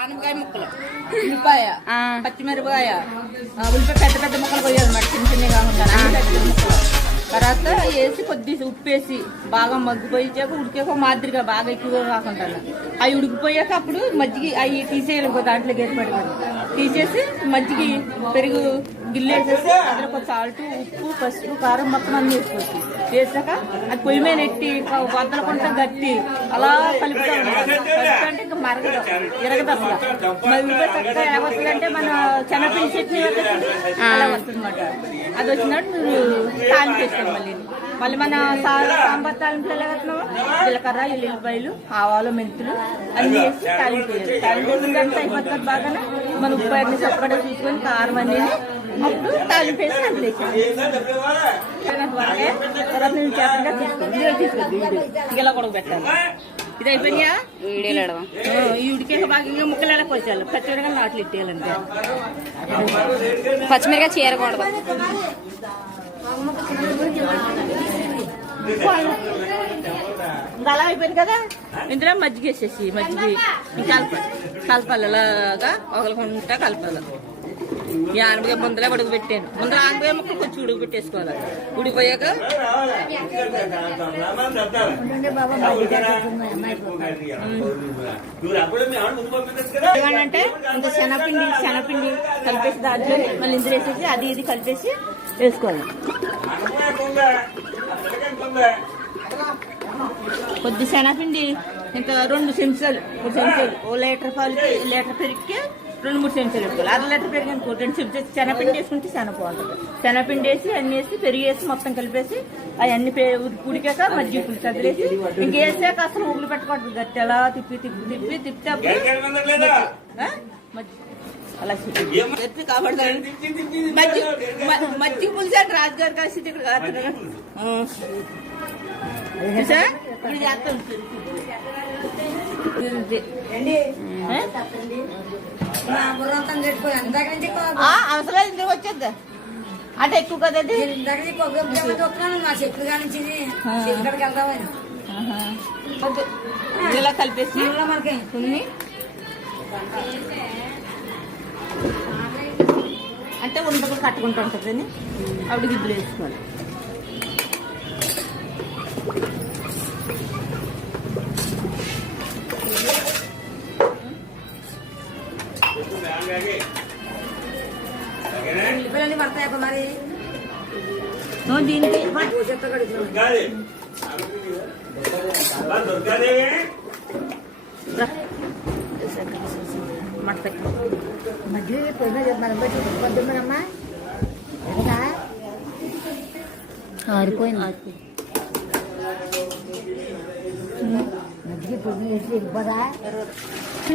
ఆనపకాయ ముక్కలు ఉల్లిపాయ. పచ్చిమిరపకాయ ఉల్లిపాయ పెద్ద పెద్ద ముక్కలు మరి చిన్న చిన్నగా కాకుండా పెద్ద ముక్కలు. తర్వాత వేసి కొద్దిగా ఉప్పు వేసి బాగా మగ్గిపోయాక ఉడికాక మాదిరిగా బాగా ఎక్కువగా కాకుండా అవి ఉడికిపోయాక అప్పుడు మజ్జిగ అవి తీసేయాలి ఇంకో దాంట్లో గేసి పట్టుకొని. తీసేసి మజ్జిగ పెరుగు గిన్నె వేసేసి అందులో కొంచెం సాల్ట్ ఉప్పు పసుపు కారం మొత్తం అన్ని వేసుకోవచ్చు. వేసాక అది పొయ్యి మీద ఎట్టి వదలకుండా గట్టి అలా కలుపుతా ఉండాలి ఇంకా మరగదు అసలు. మరి ఉల్లిపాయ చక్కగా ఎలా అంటే మన శనగపిండి చట్నీ వస్తుందన్నమాట అలా వస్తుంది అనమాట అది వచ్చినట్టు మీరు తాలింపు వేసుకోండి మళ్ళీ. మళ్ళీ మన సా- సాంబార్ తాలింపులు ఎలా వేస్తున్నామో జీలకర్ర ఎల్లుల్లిపాయలు ఆవాలు మెంతులు అన్ని వేసి తాలింపు వేయాలి తాలింపు వేసిందంటే అయిపోతుంది బాగా మన ఉప్పు అన్ని చక్కగా చూసుకొని కారం అనేది అప్పుడు తాలింపు వేసి అందులో వేసేయాలి. తర్వాత నేను తీసుకోండి. ఇలా కూడా పెట్టాలి. ఇది అయిపోయినాయా ఈ ఉడికే భాగంగా ముక్కలు కోసాలి పచ్చిమిరగా నాట్లు ఇట్టేయాలంటే పచ్చిమిరకాయ చీరకూడదు ఇంకా అలా అయిపోయింది కదా? ఇందులో మజ్జిగ వేసేసి మజ్జిగ కలపాలి కలపాలి అలాగా ఒకరికుంటా కలపాలి ఈ ఆనపకాయ ముందరే ఉడక పెట్టాను. ముందర ఆనపకాయ ముక్కలు కొంచెం ఉడక పెట్టేసుకోవాలి. ఉడిపోయాక అంటే ఇంత శనగపిండి శనగపిండి కలిపేసి దాంట్లో మళ్ళీ ఇందులో వేసేసి అది ఇది కలిపేసి వేసుకోవాలి. కొద్ది శనగపిండి. ఇంకా రెండు చెంచాలు మూడు చెంచాలు ఓ లీటర్ పాలకి లీటర్ పెరిగితే రెండు మూడు చెంచాలు పెట్టుకోవాలి. అర లీటర్ పెరిగి అనుకో రెండు చెంచాలు శనగపిండి వేసుకుంటే శనగ బాగుంటుంది శనగపిండి వేసి అన్ని వేసి పెరిగి వేసి మొత్తం కలిపేసి అవన్నీ ఉడికాక మజ్జిగ చదివేసి ఇంకేసాక అసలు ఊళ్ళు పెట్టకూడదు. గట్టి అలా తిప్పి తిప్పి తిప్పి తిప్పితే అప్పుడు అలా చెప్పి కాపాడతాను మజ్జిగ పులుసు అంటే రాజుగారు కాసి ఇక్కడ కాదు. అవసరం ఇందులో వచ్చేద్దా? అంటే ఎక్కువ కదా. ఇలా కలిపేసి? కొన్ని అంటే ఉండకు కట్టుకుంటూ ఉంటుంది అని అప్పుడు గిద్దలు ఓ, దీనికి. మడత పెట్టు. ఆరిపోయింది.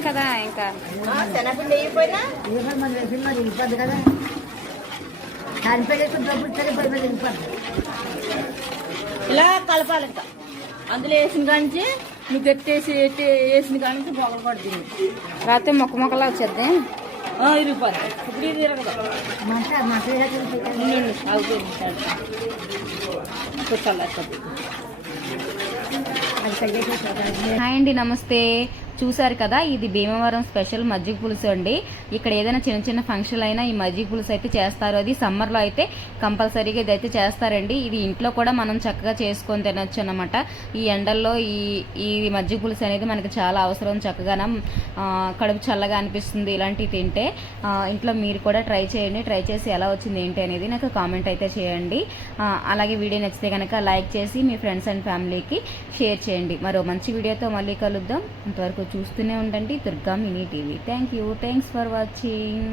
కదా. ఇంకా. ఆ, శనగపిండి వేయకపోయినా ఇలా కలపాలి ఇంకా. అందులో వేసిన కాంచి నువ్వు గట్టేసి వేసిన కాంచి పొగలకూడదు దీన్ని రాత్రి మొక్క మొక్కలా వచ్చేద్ది. ఆ, ఇరిగిపోద్ది ఇప్పుడు ఇది ఇరగదు. హాయ్ అండి నమస్తే. చూసారు కదా ఇది భీమవరం స్పెషల్ మజ్జిగ పులుసు అండి. ఇక్కడ ఏదైనా చిన్న చిన్న ఫంక్షన్ అయినా ఈ మజ్జిగ పులుసు అయితే చేస్తారు. అది సమ్మర్లో అయితే కంపల్సరీగా ఇది అయితే చేస్తారండి. ఇది ఇంట్లో కూడా మనం చక్కగా చేసుకొని తినొచ్చు అనమాట ఈ ఎండల్లో ఈ ఈ మజ్జిగ పులుసు అనేది మనకి చాలా అవసరం చక్కగా కడుపు చల్లగా అనిపిస్తుంది ఇలాంటివి తింటే. ఇంట్లో మీరు కూడా ట్రై చేయండి. ట్రై చేసి ఎలా వచ్చింది ఏంటి అనేది నాకు కామెంట్ అయితే చేయండి. అలాగే వీడియో నచ్చితే కనుక లైక్ చేసి మీ ఫ్రెండ్స్ అండ్ ఫ్యామిలీకి షేర్ చేయండి. మరో మంచి వీడియోతో మళ్ళీ కలుద్దాం. అంతవరకు చూస్తూనే ఉండండి. Durga mini TV. Thank you thanks for watching